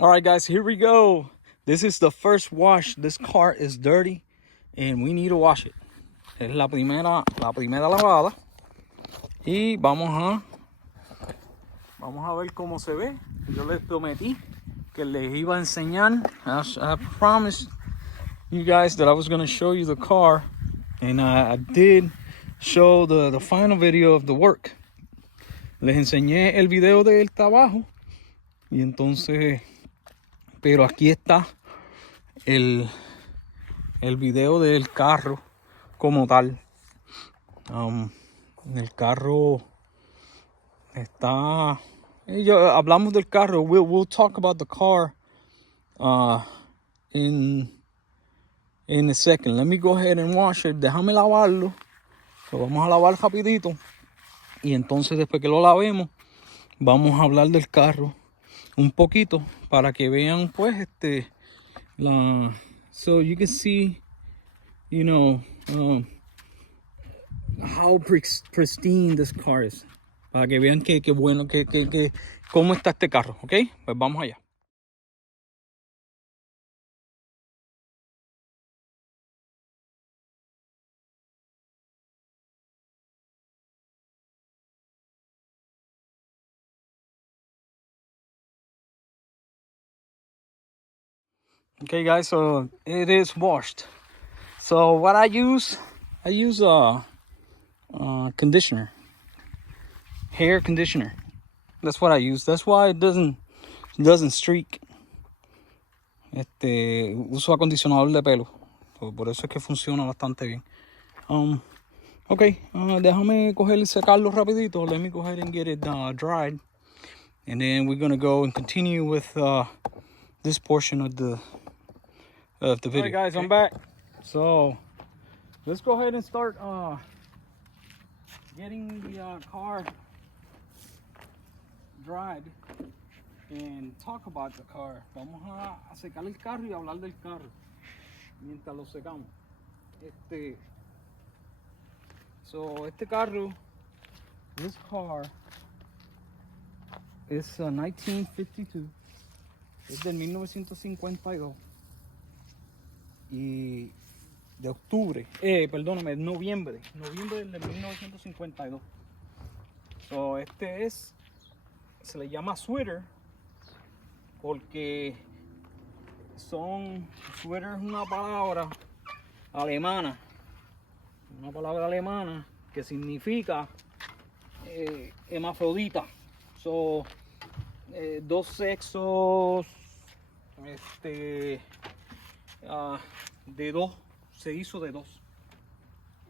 All right, guys, here we go. This is the first wash. This car is dirty and we need to wash it. Es la primera lavada. Y vamos a ver cómo se ve. Yo les prometí que les iba a enseñar. I promised you guys that I was going to show you the car. And I did show the final video of the work. Les enseñé el video del trabajo. Y entonces, pero aquí está el video del carro como tal. El carro está... hablamos del carro. We'll talk about the car in a second. Let me go ahead and wash it. Déjame lavarlo. Lo vamos a lavar rapidito. Y entonces después que lo lavemos, vamos a hablar del carro un poquito para que vean pues so you can see, you know, how pristine this car is. Para que vean que bueno, que cómo está este carro, ¿ok? Pues vamos allá. Okay, guys, so it is washed. So what I use conditioner, hair conditioner. That's what I use. That's why it doesn't streak. Uso acondicionador de pelo. So, por eso es que funciona bastante bien. Okay, déjame coger y secarlo rapidito. Let me go ahead and get it dried. And then we're gonna go and continue with this portion of the video. All right, guys, okay. I'm back. So let's go ahead and start getting the car dried and talk about the car. Vamos a secar el carro y hablar del carro mientras lo secamos. So este carro, this car is 1952. Es del 1952. Y de octubre, perdóname, noviembre del 1952. So se le llama Switter porque Switter es una palabra alemana que significa hermafrodita. So, dos sexos, de dos, se hizo de dos.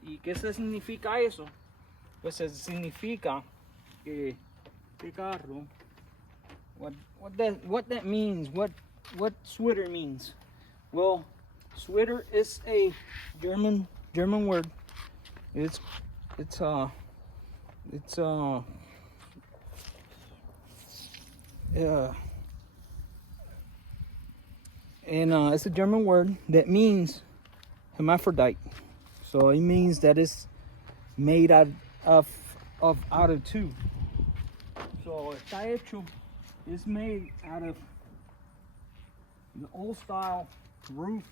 ¿Y qué significa eso? Pues significa que este carro, what that means, what Switter means. Well, Switter is a German word. It's a German word that means hermaphrodite. So it means that it's made out of two. So está hecho, it's made out of the old style roof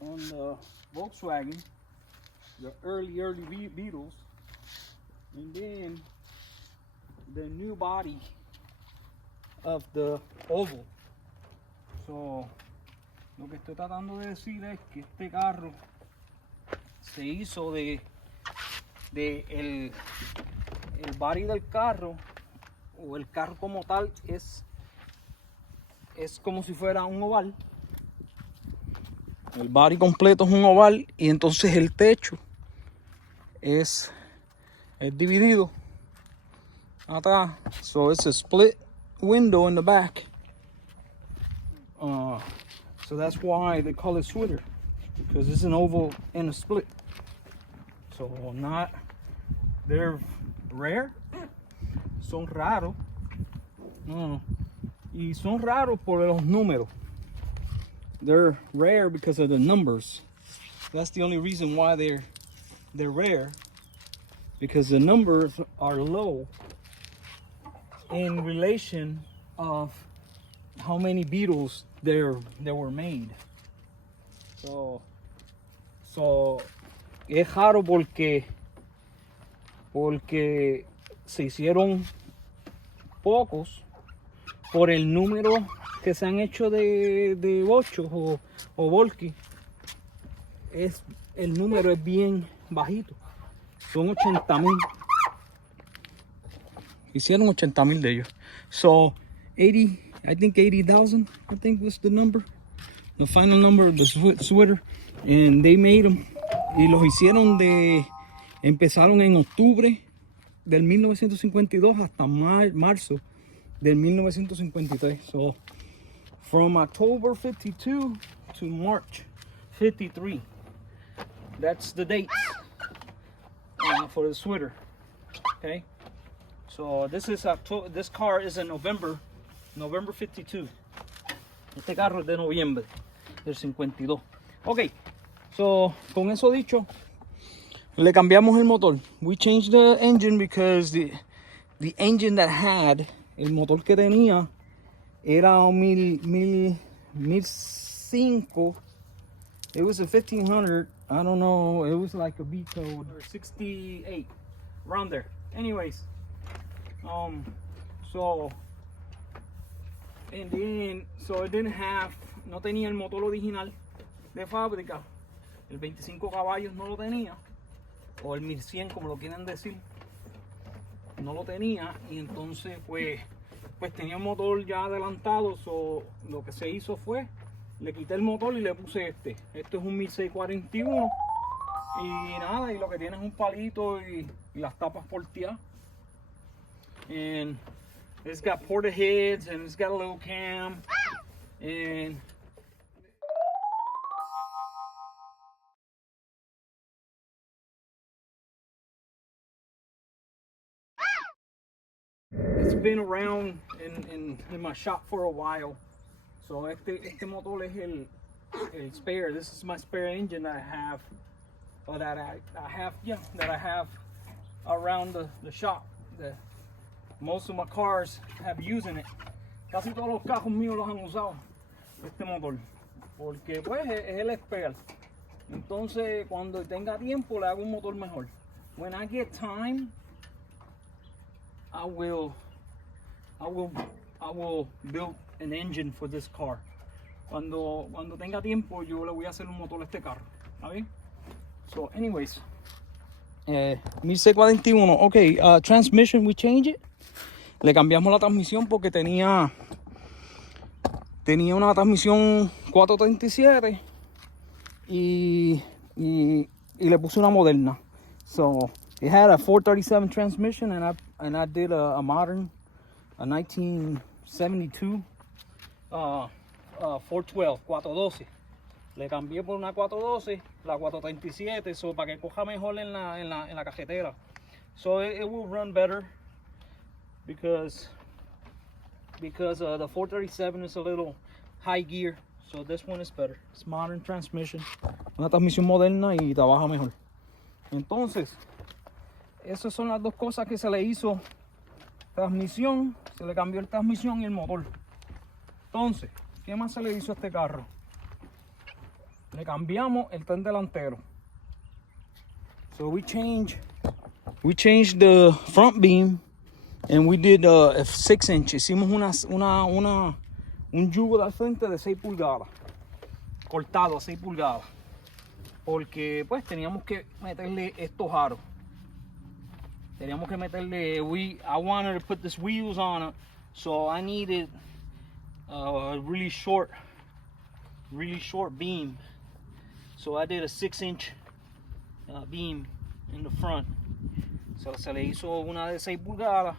on the Volkswagen, the early Beetles, and then the new body of the oval. So, lo que estoy tratando de decir es que este carro se hizo de el body del carro, o el carro como tal es como si fuera un oval. El body completo es un oval y entonces el techo es dividido atrás. So it's a split window in the back. So that's why they call it Switter, because it's an oval and a split. So they're rare, son raros. Y son raros por los números. They're rare because of the numbers. That's the only reason why they're rare, because the numbers are low in relation of how many Beetles there were made. So es raro porque se hicieron pocos por el número que se han hecho de Vocho o Volky. El número es bien bajito, son 80,000. Hicieron 80,000 de ellos. So 80, I think 80,000, I think was the number, the final number of the Switter, and they made them. Y los hicieron empezaron en octubre del 1952 hasta marzo del 1953. So from October 52 to March 53. That's the dates for the Switter. Okay. So this car is in November 52. Este carro es de noviembre del 52. Ok, so con eso dicho, le cambiamos el motor. We changed the engine because the engine that had, el motor que tenía era un 1005. It was a 1500. I don't know. It was like a B code or 68, around there. Anyways, so and then it didn't have, no tenía el motor original de fábrica. El 25 caballos no lo tenía, o el 1100 como lo quieren decir, no lo tenía, y entonces pues tenía un motor ya adelantado. So lo que se hizo fue, le quité el motor y le puse este es un 1641, y nada, y lo que tiene es un palito y las tapas porteadas, and it's got porta heads and it's got a little cam, and it's been around in my shop for a while. So este motor es el spare. This is my spare engine that I have, or that I have around the shop. Most of my cars have using it. Casi todos los carros míos los han usado este motor, porque pues es el spare. Entonces cuando tenga tiempo le hago un motor mejor. When I get time, I will build an engine for this car. Cuando tenga tiempo, yo le voy a hacer un motor a este carro. ¿Está bien? So, anyways, 1641. Okay, transmission, we change it. Le cambiamos la transmisión porque tenía una transmisión 437 y le puse una moderna. So it had a 437 transmission, and I did a modern, a 1972 412. Le cambié por una 412, la 437, so para que coja mejor en la cajetera. So it will run better because the 437 is a little high gear. So this one is better. It's modern transmission, una transmisión moderna y trabaja mejor. Entonces, esas son las dos cosas que se le hizo. Transmisión, se le cambió el transmisión y el motor. Entonces, ¿qué más se le hizo a este carro? Le cambiamos el tren delantero. So we changed the front beam, and we did 6 inches. Hicimos un yugo de frente de 6 pulgadas, cortado a 6 pulgadas, porque pues teníamos que meterle estos aros. Teníamos que meterle, I wanted to put these wheels on it, so I needed a really short beam. So I did a 6-inch beam in the front. So se le hizo una de 6 pulgadas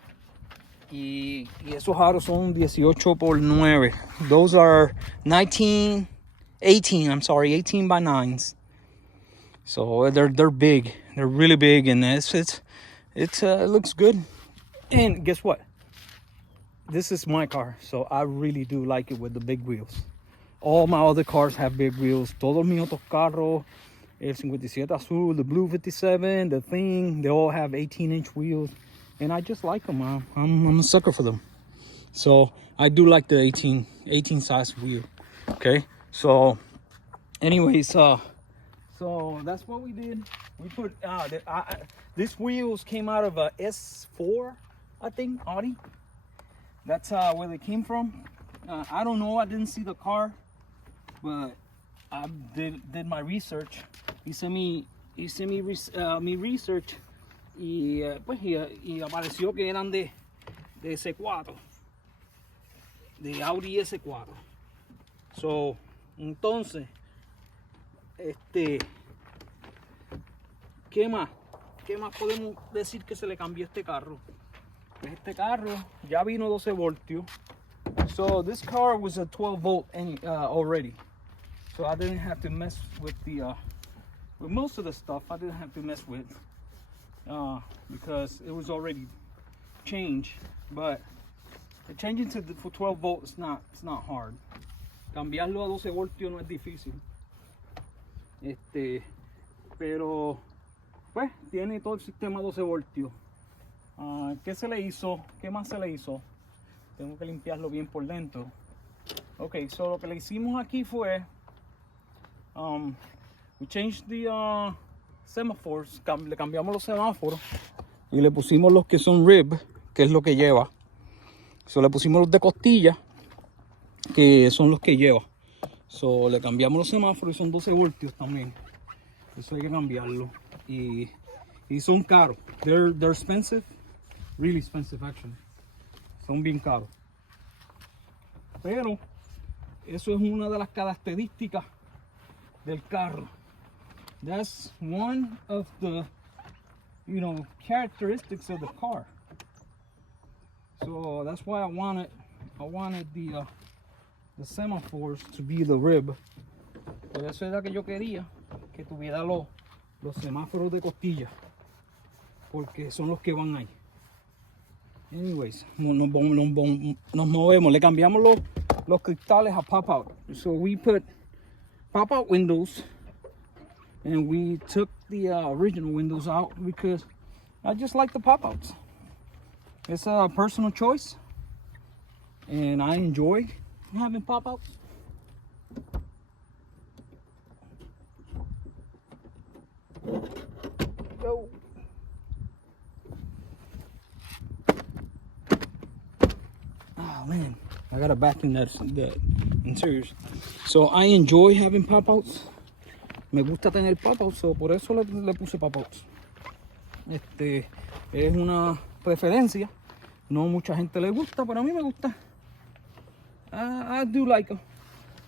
y esos aros son 18 por 9. Those are 18 by 9s. So they're big. They're really big, and it looks good. And guess what? This is my car, so I really do like it with the big wheels. All my other cars have big wheels. Todos mis otros carros, el 57 azul, the blue 57, the thing, they all have 18-inch wheels. And I just like them. I'm a sucker for them. So I do like the 18 size wheel. Okay, so anyways, so that's what we did. We put these wheels came out of a S4, I think, Audi. That's where they came from. I don't know, I didn't see the car, but I did my research. Hice mi research y apareció que eran de S4, de Audi S4. So, entonces, ¿qué más podemos decir que se le cambió a este carro? Pues este carro ya vino 12 voltios. So this car was a 12 volt already. So I didn't have to mess with with most of the stuff. I didn't have to mess with because it was already changed. But changing for 12 volt it's not hard. Cambiarlo a 12 voltios no es difícil. Pero pues tiene todo el sistema 12 voltios. ¿Qué se le hizo? ¿Qué más se le hizo? Tengo que limpiarlo bien por dentro. Ok, so lo que le hicimos aquí fue we changed the semaphores. Le cambiamos los semáforos y le pusimos los que son rib, que es lo que lleva. So le pusimos los de costilla, que son los que lleva. So le cambiamos los semáforos y son 12 voltios también. Eso hay que cambiarlo. Y son caros. They're expensive. Really expensive actually. Son bien caros. Pero eso es una de las características del carro. That's one of the, characteristics of the car. So that's why I wanted the semaphores to be the rib. Por eso era que yo quería que tuviera los semáforos de costilla, porque son los que van ahí. Anyways, nos movemos. Le cambiamos los cristales a pop-out. So we put pop-out windows and we took the original windows out because I just like the pop-outs. It's a personal choice and I enjoy having pop-outs. Go. Oh man, I gotta vacuum the interiors. So I enjoy having pop-outs. Me gusta tener pop-outs, so por eso le puse pop-outs. Es una preferencia. No mucha gente le gusta, pero a mí me gusta. I do like them.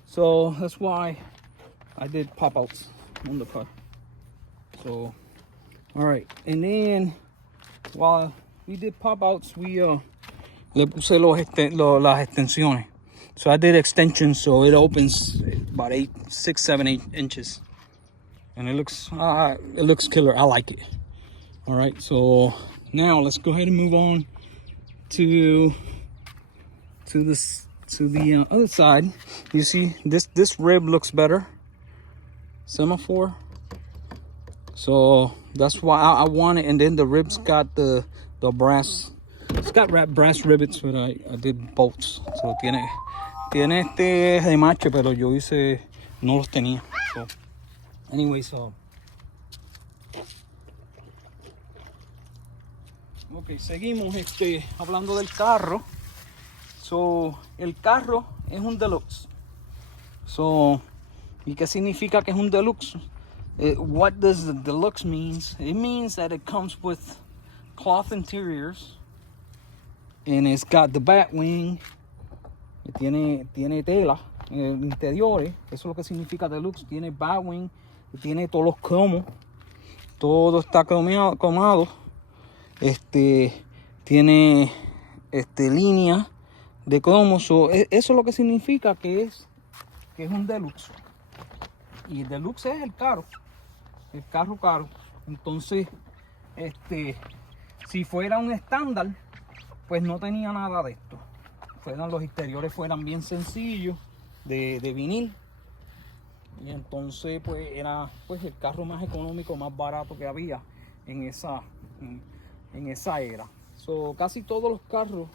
So that's why I did pop-outs on the car. So, all right. And then while we did pop-outs, we le puse las extensiones. So I did extensions, so it opens about 6, 7, 8 inches, and it looks killer. I like it. All right, so now let's go ahead and move on to the other side. You see, this rib looks better. Semaphore. So that's why I want it, and then the ribs got the brass. It's got brass rivets, but I did bolts. So tiene remache, pero yo no los tenía. So anyway, so ok, seguimos hablando del carro. So el carro es un deluxe. So, ¿y qué significa que es un deluxe? What does the deluxe means? It means that it comes with cloth interiors, and it's got the bat wing. Tiene tela en el interior. Eso es lo que significa deluxe. Tiene bat wing, tiene todos los cromos. Todo está cromado. Tiene línea de cromos. So, eso es lo que significa que es un deluxe. Y el deluxe es el carro caro. Entonces, si fuera un estándar, pues no tenía nada de esto. Los interiores fueran bien sencillos, de vinil. Y entonces pues era el carro más económico, más barato que había en esa era. So, casi todos los carros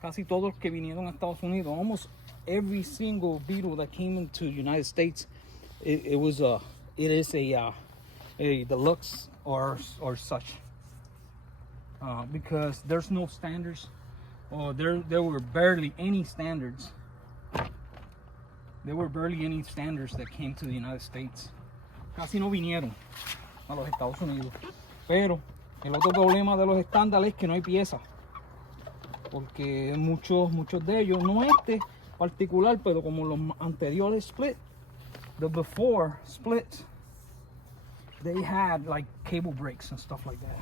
casi todos los que vinieron a Estados Unidos, almost every single Beetle that came into the United States, it is a deluxe or such, because there's no standards, or there were barely any standards. There were barely any standards that came to the United States. Casi no vinieron a los Estados Unidos. Pero el otro problema de los estándares es que no hay piezas. Porque muchos de ellos, no este particular, pero como los anteriores split, the before split, they had like cable brakes and stuff like that.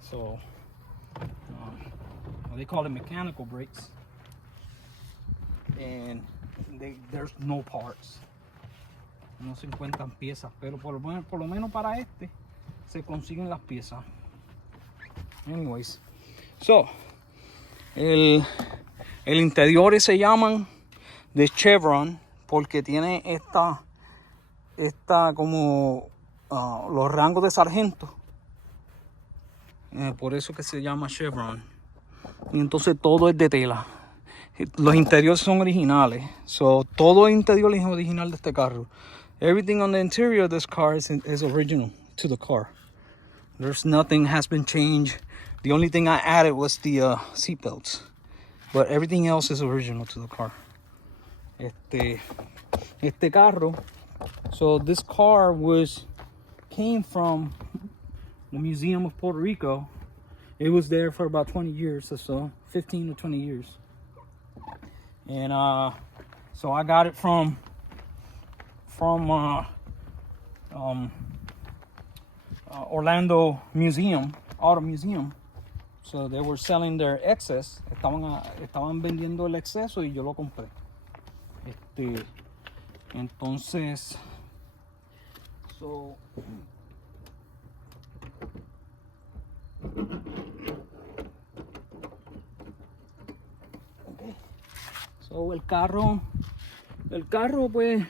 So they call it mechanical brakes. And there's no parts. No se encuentran piezas, pero por lo menos para este se consiguen las piezas. Anyways, so el interior se llaman de Chevron porque tiene esta como los rangos de sargento. Por eso que se llama Chevron. Y entonces todo es de tela. Los interiores son originales. So, todo el interior es original de este carro. Everything on the interior of this car is original to the car. There's nothing has been changed. The only thing I added was the seat belts. But everything else is original to the car. Este carro. So this car came from the Museum of Puerto Rico. It was there for about 20 years or so, 15 to 20 years. And so I got it from Orlando Museum, Auto Museum. So they were selling their excess. Estaban vendiendo el exceso y yo lo compré. Entonces, so okay. So el carro pues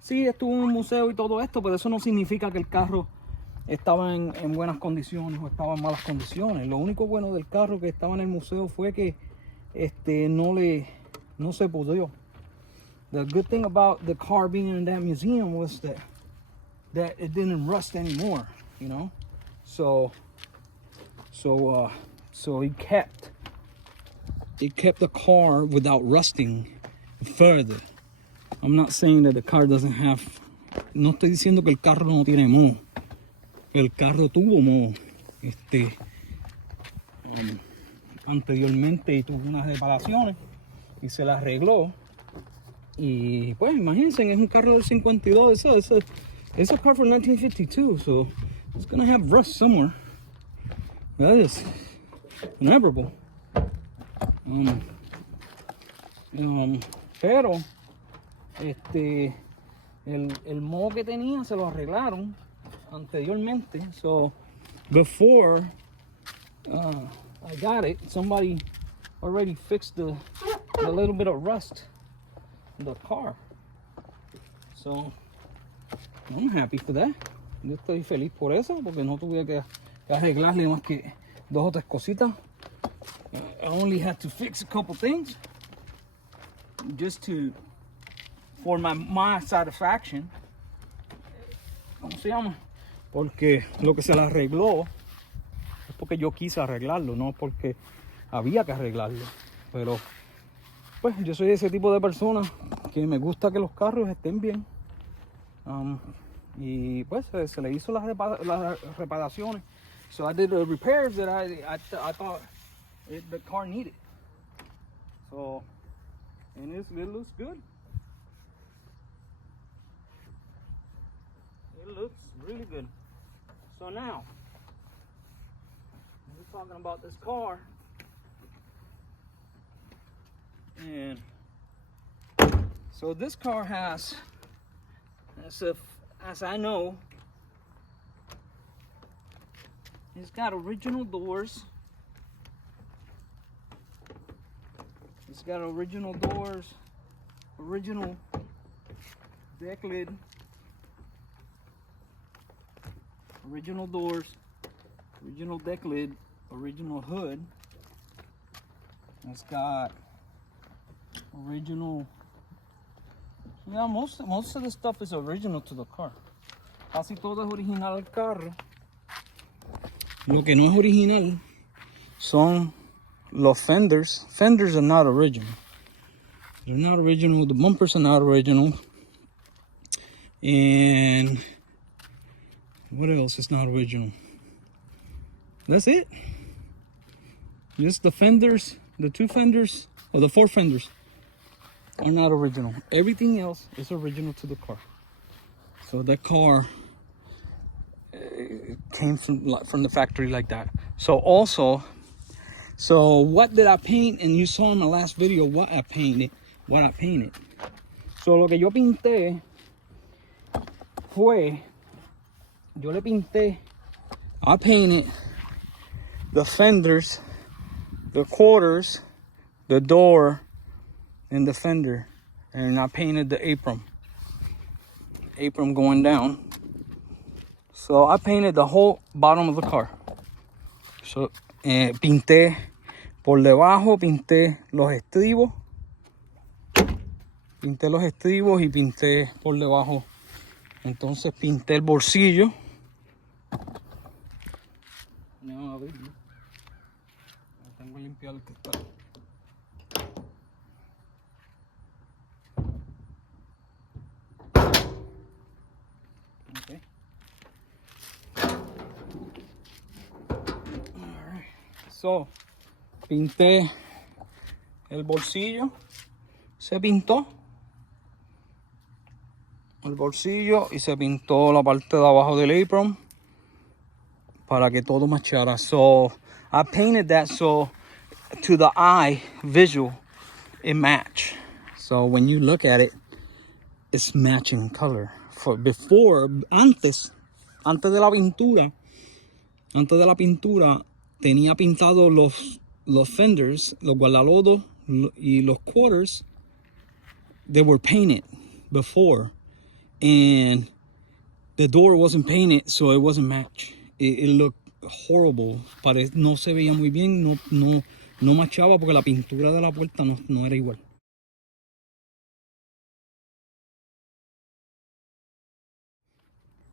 sí estuvo en un museo y todo esto, pero eso no significa que el carro estaba en buenas condiciones o estaba en malas condiciones. Lo único bueno del carro que estaba en el museo fue que no se pudrió. The good thing about the car being in that museum was that it didn't rust anymore, you know. So it kept the car without rusting further. I'm not saying that the car doesn't have. No estoy diciendo que el carro no tiene moho. El carro tuvo moho. Anteriormente y tuvo unas reparaciones y se las arregló. Y pues imagínense, es un carro del 52. It's a car from 1952, so it's gonna have rust somewhere. That is inevitable. Pero el moho que tenía se lo arreglaron anteriormente. So before I got it, somebody already fixed the little bit of rust in the car. So I'm happy for that. Yo estoy feliz por eso, porque no tuve que arreglarle más que 2 o 3 cositas. I only had to fix a couple things just for my satisfaction. ¿Cómo se llama? Porque lo que se le arregló es porque yo quise arreglarlo, no porque había que arreglarlo. Pero pues yo soy ese tipo de persona que me gusta que los carros estén bien. Y pues se le hizo las reparaciones. So I did the repairs that I thought the car needed. So, and it looks good. It looks really good. So now, we're talking about this car. And so this car has, as I know, it's got original doors. It's got original doors, original deck lid, original doors, original deck lid, original hood. It's got original. Yeah, most of the stuff is original to the car. Casi todo es original al carro. Lo que no es original son los fenders. Fenders are not original. They're not original. The bumpers are not original. And what else is not original? That's it. Just the fenders, the 2 fenders, or the 4 fenders are not original. Everything else is original to the car. So the car came from the factory like that. So also, what did I paint? And you saw in my last video what I painted. So lo que yo pinté fue, I painted the fenders, the quarters, the door, and the fender, and I painted the apron going down. So I painted the whole bottom of the car. So pinté por debajo, pinté los estribos y pinté por debajo. Entonces pinté el bolsillo. No, a ver, tengo que limpiar el cristal. Okay. Alright. So, pinté el bolsillo. Se pintó el bolsillo y se pintó la parte de abajo del apron para que todo machara. So I painted that so to the eye visual it match. So when you look at it, it's matching color. For before, antes de la pintura tenía pintado los fenders, los guardalodos y los quarters. They were painted before, and the door wasn't painted, so it wasn't matched. It looked horrible. No se veía muy bien, no machaba porque la pintura de la puerta no era igual.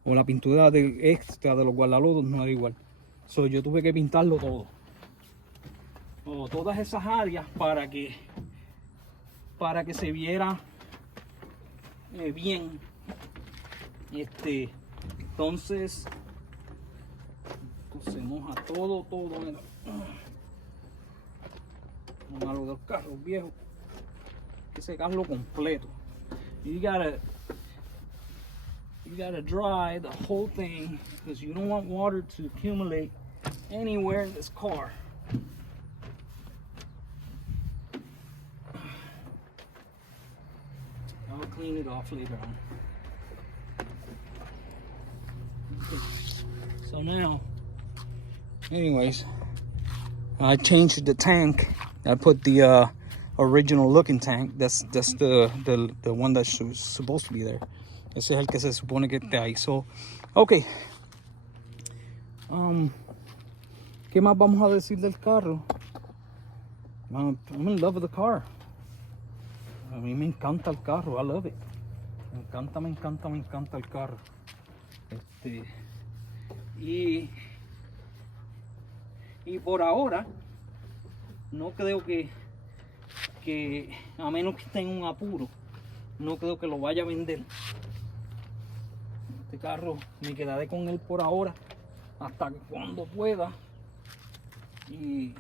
O la pintura extra de los guardalodos no era igual. So yo tuve que pintarlo todo. Todas esas áreas para que se viera bien. Entonces se moja todo. Lo malo de los carros viejos, que secarlo completo. You gotta dry the whole thing because you don't want water to accumulate anywhere in this car. I'll clean it off later on. Okay. So now, anyways, I changed the tank. I put the original looking tank. That's the one that's supposed to be there. Ese es el que se supone que esté ahí. So, okay. ¿Qué más vamos a decir del carro? I'm in love with the car. A mí me encanta el carro. I love it. Me encanta el carro. Y por ahora no creo que a menos que esté en un apuro, no creo que lo vaya a vender. Este carro me quedaré con él por ahora hasta cuando pueda. Y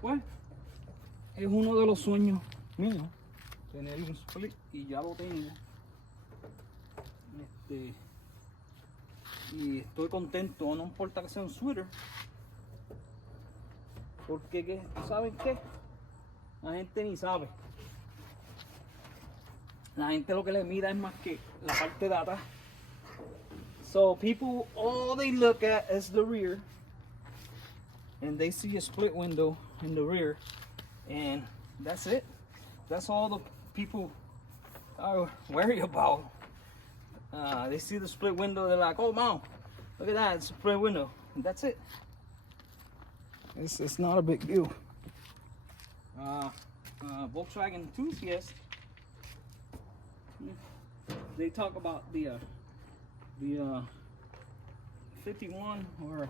pues es uno de los sueños míos tener un split, y ya lo tengo. Y estoy contento, no importa que sea un Switter, porque ¿saben qué? La gente ni sabe. La gente lo que le mira es más que la parte de atrás. So people, all they look at is the rear, and they see a split window in the rear, and that's it. That's all the people are worried about. They see the split window, they're like, oh, mom, look at that, it's a split window. And that's it. It's not a big deal. Volkswagen enthusiasts, they talk about the 51 or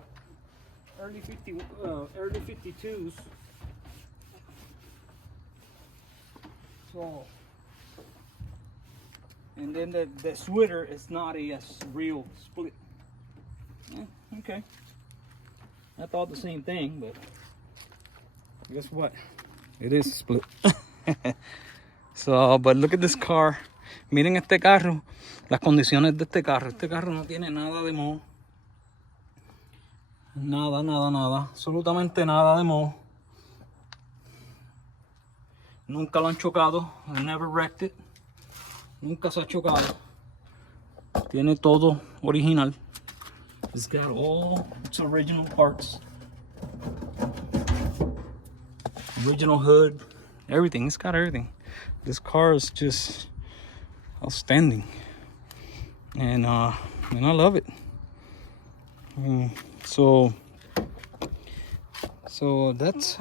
early 52s. So, and then the Switter is not a real split. Okay. I thought the same thing, but guess what? It is split. So, but look at this car. Miren este carro. Las condiciones de este carro. Este carro no tiene nada de moho. Nada, nada, nada. Absolutamente nada de moho. Nunca lo han chocado. I never wrecked it. Nunca se ha chocado. Tiene todo original. It's got all its original parts. Original hood. Everything. It's got everything. This car is just outstanding. And I love it. So that's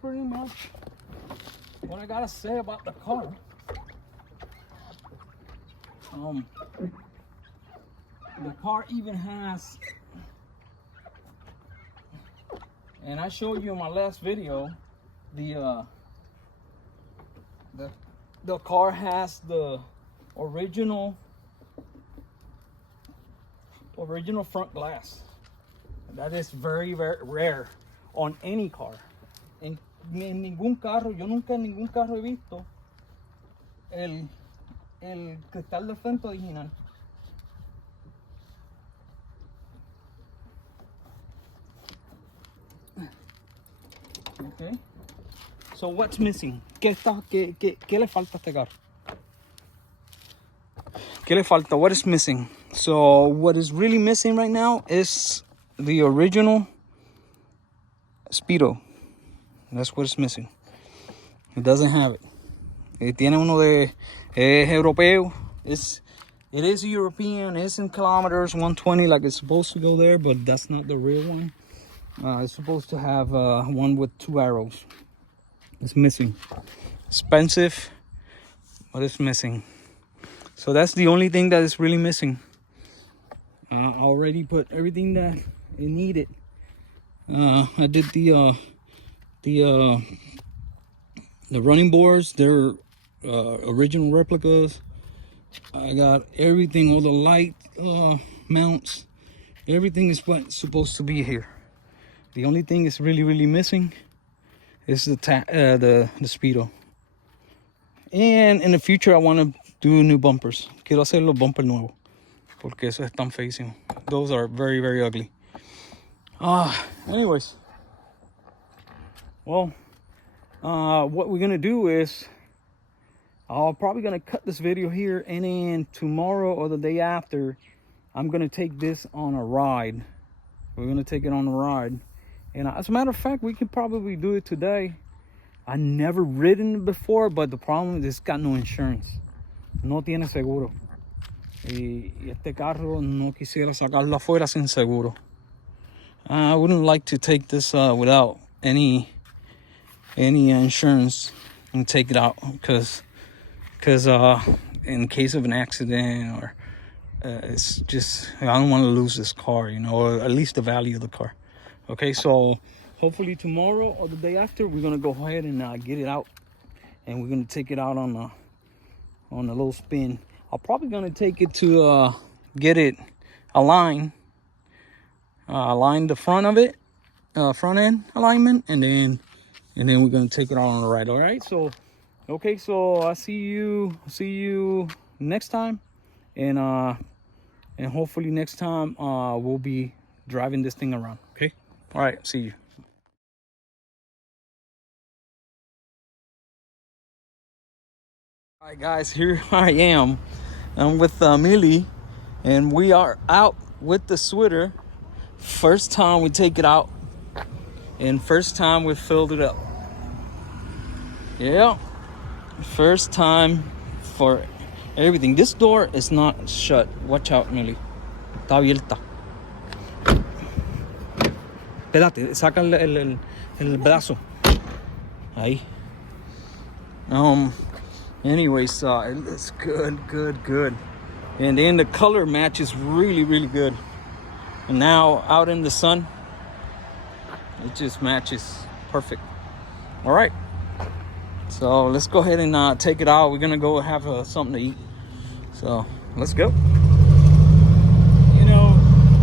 pretty much what I gotta say about the car. The car even has, and I showed you in my last video, the car has the original front glass. That is very, very rare on any car. En ningún carro, yo nunca en ningún carro he visto el cristal de frente original. Okay. So what's missing? ¿Qué le falta a este carro? ¿Qué le falta? What is missing? So what is really missing right now is the original Speedo. That's what is missing. It doesn't have it. Tiene uno de europeo. It is European. It's in kilometers, 120, like it's supposed to go there, but that's not the real one. It's supposed to have one with 2 arrows. It's missing. Expensive, but it's missing. So that's the only thing that is really missing. I already put everything that it needed. I did the running boards. They're original replicas. I got everything, all the light mounts. Everything is what's supposed to be here. The only thing is really missing is the Speedo. And in the future, I want to do new bumpers. Quiero hacer los bumpers nuevos, porque eso es tan feísimo. Those are very ugly. Anyways, well, what we're gonna do is I'm probably gonna cut this video here, and then tomorrow or the day after, I'm gonna take this on a ride. We're gonna take it on a ride. And as a matter of fact, we could probably do it today. I never ridden it before, but the problem is it's got no insurance. No tiene seguro. Y este carro no quisiera sacarlo afuera sin seguro. I wouldn't like to take this without any insurance and take it out, because in case of an accident or it's just, I don't want to lose this car, you know, or at least the value of the car. Okay, so hopefully tomorrow or the day after, we're gonna go ahead and get it out, and we're gonna take it out on a little spin. I'm probably gonna take it to get it aligned, align the front of it, front end alignment, and then we're gonna take it out on the ride. All right, so okay, so I'll see you next time, and hopefully next time we'll be driving this thing around. Okay, all right, see you. All right, guys, here I am. I'm with Millie, and we are out with the Switter. First time we take it out, and first time we filled it up. Yeah, first time for everything. This door is not shut. Watch out, Millie. Está abierta. Espérate, saca el brazo. Ahí. Anyways, it looks good. And then the color match is really good. And now out in the sun, it just matches perfect. All right. So let's go ahead and take it out. We're gonna go have something to eat. So let's go. You know,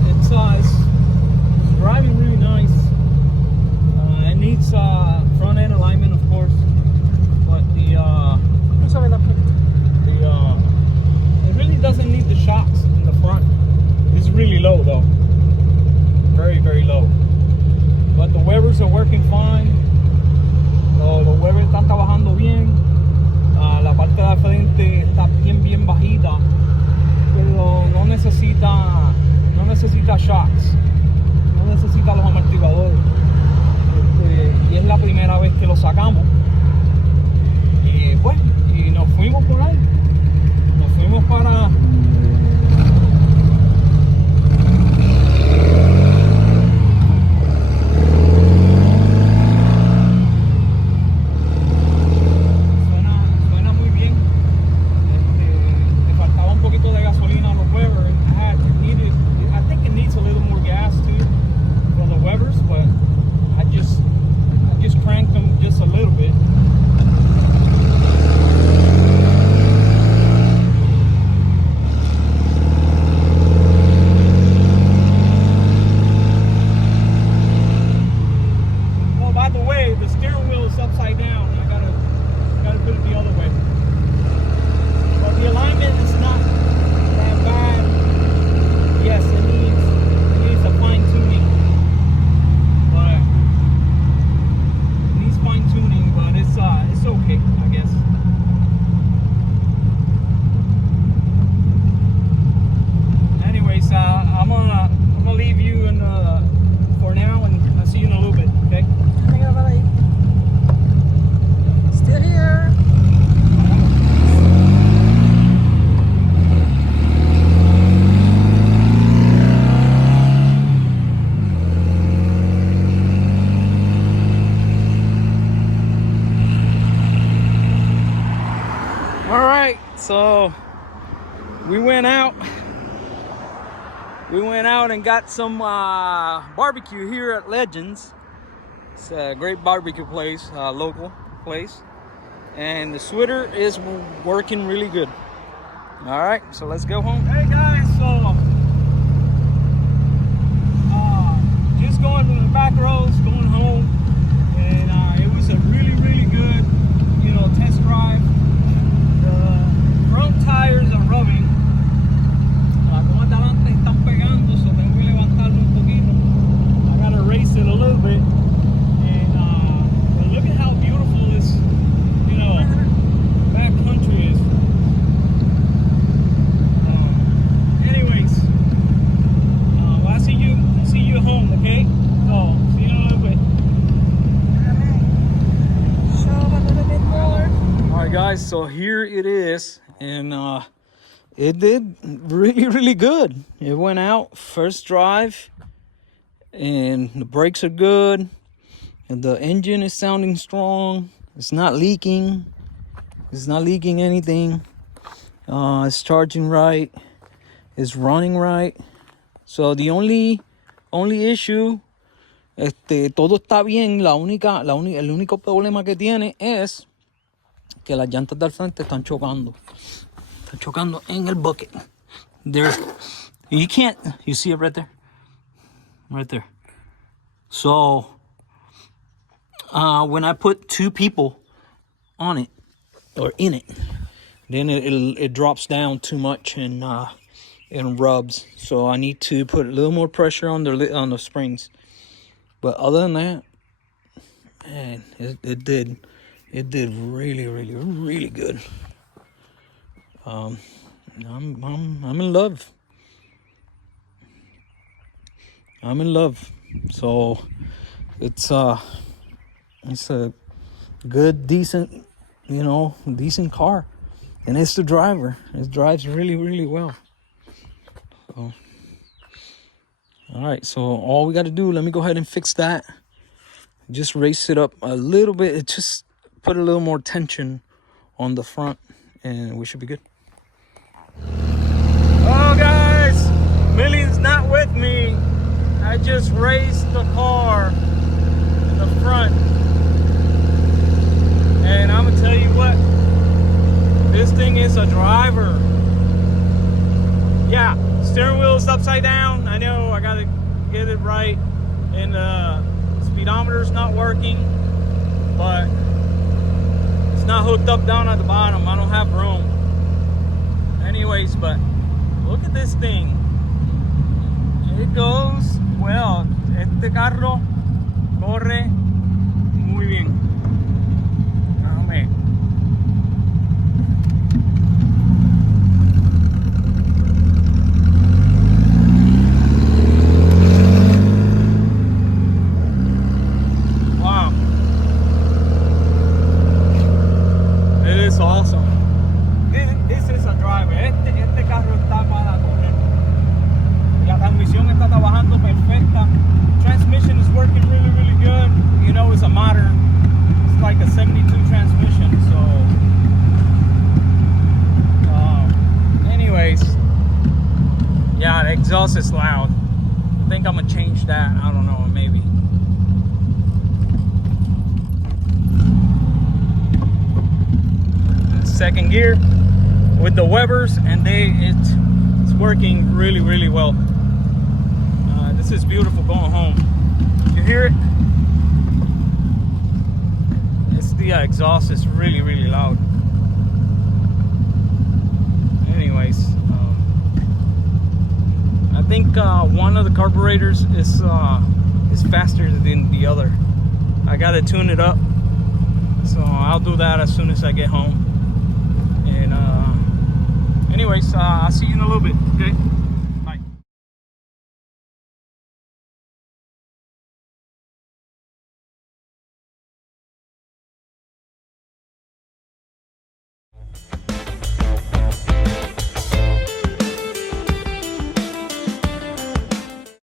it's driving really nice. It needs front end alignment, of course, but it really doesn't need the shocks in the front. It's really low though, very low. But the Webers are working fine. Los Webers están trabajando bien. La parte de frente está bien bajita, pero no necesita shocks, no necesita los amortiguadores. Y es la primera vez que lo sacamos. Y pues, y nos fuimos por ahí. Nos fuimos para So we went out and got some barbecue here at Legends. It's a great barbecue place, local place, and the Switter is working really good. All right, so let's go home. Hey guys, so just going from the back roads, going home, and it was a really good, test drive. Front tires are rubbing. Las gomas de adelante están pegando, so tengo que levantarlo un poquito. I gotta race it a little bit. And but look at how beautiful this, back country is. Anyways, well, I'll see you at home, okay? So see you in a little bit. Show a little bit more. All right, guys. So here it is. And it did really good. It went out first drive, and the brakes are good, and the engine is sounding strong. It's not leaking. It's not leaking anything. It's charging right. It's running right. So the only issue, todo está bien. El único problema que tiene es que las llantas del frente están chocando. Están chocando en el bucket. There, you see it right there? Right there. So, when I put two people on it, or in it, then it drops down too much and rubs. So I need to put a little more pressure on the springs. But other than that, man, it did really good. I'm in love. I'm in love. So it's a good, decent, decent car, and it's the driver. It drives really well. So All right, so all we got to do, let me go ahead and fix that. Just raise it up a little bit. It just put a little more tension on the front, and we should be good. Oh, guys, Millie's not with me. I just raised the car in the front, and I'm gonna tell you what, this thing is a driver. Yeah, steering wheel is upside down. I know, I gotta get it right, and speedometer's not working, but it's not hooked up down at the bottom. I don't have room. Anyways, but look at this thing. It goes well. Este carro corre muy bien. Dame. Wow. It is awesome. This is a driver. Este carro está para correr. La transmisión está trabajando perfecta. Transmission is working really, really good. You know, it's a modern. It's like a 72 transmission. So, anyways, yeah, the exhaust is loud. I think I'm gonna change that. I don't know, maybe. Second gear with the Webers, and it's working really, really well. This is beautiful going home. You hear it? It's the exhaust is really, really loud. Anyways, I think one of the carburetors is faster than the other. I gotta tune it up, so I'll do that as soon as I get home. And anyways, I'll see you in a little bit. Okay.